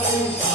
Hallelujah.